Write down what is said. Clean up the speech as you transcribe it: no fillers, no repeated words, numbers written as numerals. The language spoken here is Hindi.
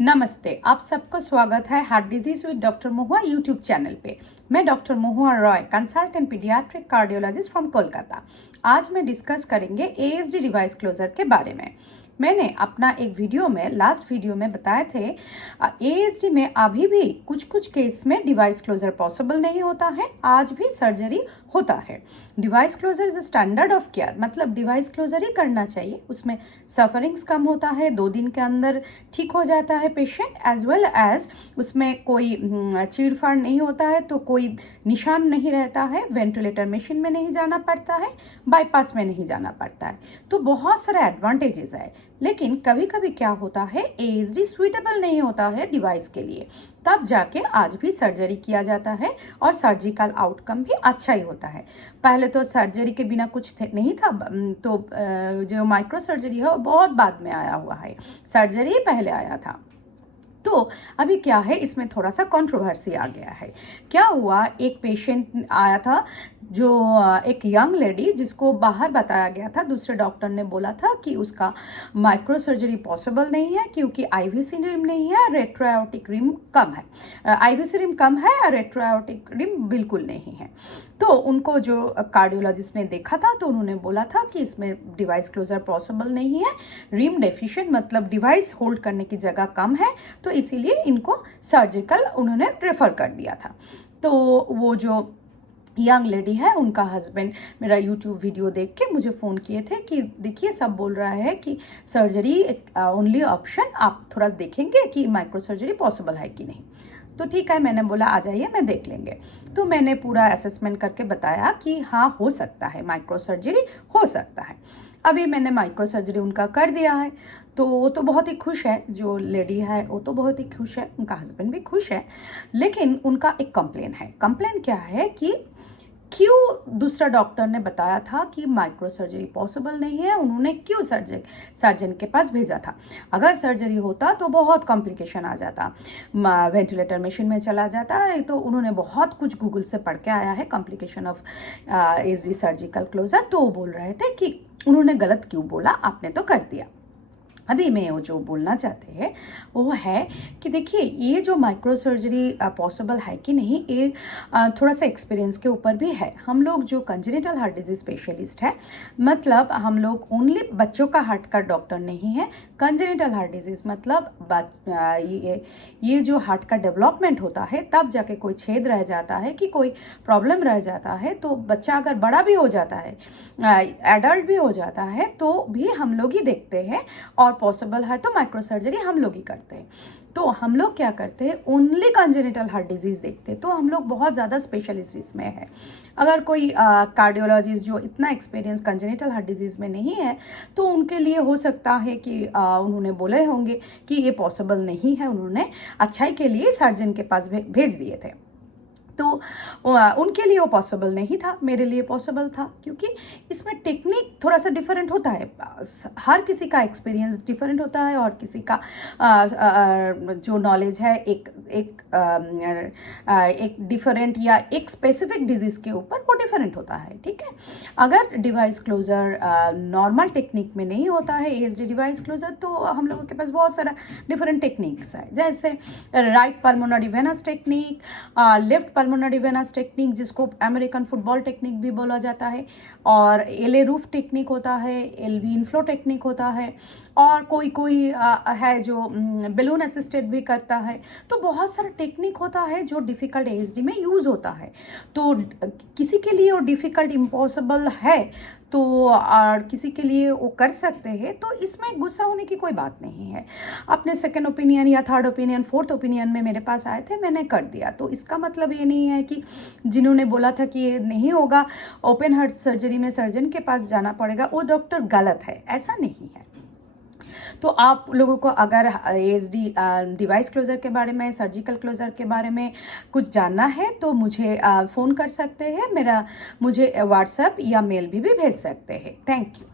नमस्ते, आप सबका स्वागत है heart disease with doctor Mahua YouTube channel पे। मैं doctor Mahua Roy, consultant paediatric cardiologist from Kolkata. आज मैं डिस्कस करेंगे एएसडी डिवाइस क्लोजर के बारे में। मैंने अपना एक वीडियो में लास्ट वीडियो में बताए थे एएसडी में अभी भी कुछ कुछ केस में डिवाइस क्लोजर पॉसिबल नहीं होता है, आज भी सर्जरी होता है। Device closure is standard of care, मतलब डिवाइस क्लोजर ही करना चाहिए। उसमें सफरिंग्स कम होता है, 2 दिन के अंदर ठीक हो जाता है पेशेंट, एज वेल एज उसमें कोई चीड़फाड़ नहीं होता है, तो कोई निशान नहीं रहता है, वेंटिलेटर मशीन में नहीं जाना पड़ता है, बाईपास में नहीं जाना पड़ता है, तो बहुत सारे एडवांटेजेस है। लेकिन कभी कभी क्या होता है, एएसडी सुइटेबल नहीं होता है डिवाइस के लिए, तब जाके आज भी सर्जरी किया जाता है और सर्जिकल आउटकम भी अच्छा ही होता है। पहले तो सर्जरी के बिना कुछ नहीं था, तो जो माइक्रो सर्जरी है वो बहुत बाद में आया हुआ है, सर्जरी पहले आया था। तो अभी क्या है, इसमें थोड़ा सा कंट्रोवर्सी आ गया है। क्या हुआ, एक पेशेंट आया था, जो एक यंग लेडी, जिसको बाहर बताया गया था, दूसरे डॉक्टर ने बोला था कि उसका माइक्रो सर्जरी पॉसिबल नहीं है क्योंकि आईवीसी रिम नहीं है, रेट्रोआयोटिक रिम कम है। आईवीसी रिम कम है और रेट्रोआयोटिक रिम बिल्कुल नहीं है। तो उनको जो कार्डियोलॉजिस्ट ने देखा था, तो उन्होंने बोला था कि इसमें डिवाइस क्लोजर पॉसिबल नहीं है, रिम डेफिशिएंट, मतलब डिवाइस होल्ड करने की जगह कम है, तो इसीलिए इनको सर्जिकल उन्होंने रेफर कर दिया था। तो वो जो यंग लेडी है, उनका हस्बैंड मेरा यूट्यूब वीडियो देख के मुझे फ़ोन किए थे कि देखिए सब बोल रहा है कि सर्जरी ओनली ऑप्शन, आप थोड़ा देखेंगे कि माइक्रो सर्जरी पॉसिबल है कि नहीं। तो ठीक है, मैंने बोला आ जाइए, मैं देख लेंगे। तो मैंने पूरा असेसमेंट करके बताया कि हाँ हो सकता है, माइक्रो सर्जरी हो सकता है। अभी मैंने माइक्रो सर्जरी उनका कर दिया है, तो वो तो बहुत ही खुश है, जो लेडी है वो तो बहुत ही खुश है, उनका हस्बैंड भी खुश है। लेकिन उनका एक कंप्लेन है। कंप्लेन क्या है कि क्यों दूसरा डॉक्टर ने बताया था कि माइक्रो सर्जरी पॉसिबल नहीं है, उन्होंने क्यों सर्जन के पास भेजा था। अगर सर्जरी होता तो बहुत कॉम्प्लिकेशन आ जाता, वेंटिलेटर मशीन में चला जाता है। तो उन्होंने बहुत कुछ गूगल से पढ़ के आया है, complication of ASD surgical closure. तो वो बोल रहे थे कि उन्होंने गलत क्यों बोला, आपने तो कर दिया। अभी मैं वो जो बोलना चाहते हैं वो है कि देखिए, ये जो माइक्रो सर्जरी पॉसिबल है कि नहीं, ये थोड़ा सा एक्सपीरियंस के ऊपर भी है। हम लोग जो कंजेनिटल हार्ट डिजीज स्पेशलिस्ट है, मतलब हम लोग ओनली बच्चों का हार्ट का डॉक्टर नहीं है। कंजेनिटल हार्ट डिजीज मतलब ये जो हार्ट का डेवलपमेंट होता है, तब जाके कोई छेद रह जाता है, कि कोई प्रॉब्लम रह जाता है, तो बच्चा अगर बड़ा भी हो जाता है, एडल्ट भी हो जाता है, तो भी हम लोग ही देखते हैं, और पॉसिबल है तो माइक्रो सर्जरी हम लोग ही करते हैं। तो हम लोग क्या करते हैं, ओनली कंजेनिटल हार्ट डिजीज देखते हैं, तो हम लोग बहुत ज़्यादा स्पेशलिस्ट इसमें है। अगर कोई कार्डियोलॉजिस्ट जो इतना एक्सपीरियंस कंजेनिटल हार्ट डिजीज में नहीं है, तो उनके लिए हो सकता है कि उन्होंने बोले होंगे कि ये पॉसिबल नहीं है, उन्होंने अच्छाई के लिए सर्जन के पास भेज दिए थे। तो उनके लिए वो पॉसिबल नहीं था, मेरे लिए पॉसिबल था, क्योंकि इसमें टेक्निक थोड़ा सा डिफरेंट होता है। हर किसी का एक्सपीरियंस डिफरेंट होता है, और किसी का जो नॉलेज है एक डिफरेंट या एक स्पेसिफिक डिजीज़ के ऊपर वो डिफरेंट होता है। ठीक है, अगर डिवाइस क्लोजर नॉर्मल टेक्निक में नहीं होता है, एएसडी डिवाइस क्लोजर, तो हम लोगों के पास बहुत सारा डिफरेंट टेक्निक्स है, जैसे right pulmonary venous technique, left pulmonary venous technique, जिसको अमेरिकन फुटबॉल टेक्निक भी बोला जाता है, और एले रूफ टेक्निक होता है, एलवी इनफ्लो टेक्निक होता है, और कोई है जो बेलून असिस्टेड भी करता है। तो बहुत सारा टेक्निक होता है जो डिफ़िकल्ट एएसडी में यूज़ होता है। तो किसी के लिए वो डिफ़िकल्ट इम्पॉसिबल है, तो और किसी के लिए वो कर सकते हैं, तो इसमें गुस्सा होने की कोई बात नहीं है। अपने सेकंड ओपिनियन या थर्ड ओपिनियन, फोर्थ ओपिनियन में मेरे पास आए थे, मैंने कर दिया। तो इसका मतलब ये नहीं है कि जिन्होंने बोला था कि ये नहीं होगा, ओपन हार्ट सर्जरी में सर्जन के पास जाना पड़ेगा, वो डॉक्टर गलत है, ऐसा नहीं है। तो आप लोगों को अगर एएसडी डिवाइस क्लोजर के बारे में, सर्जिकल क्लोजर के बारे में कुछ जानना है, तो मुझे फ़ोन कर सकते हैं, मुझे व्हाट्सएप या मेल भी भेज सकते हैं। Thank you.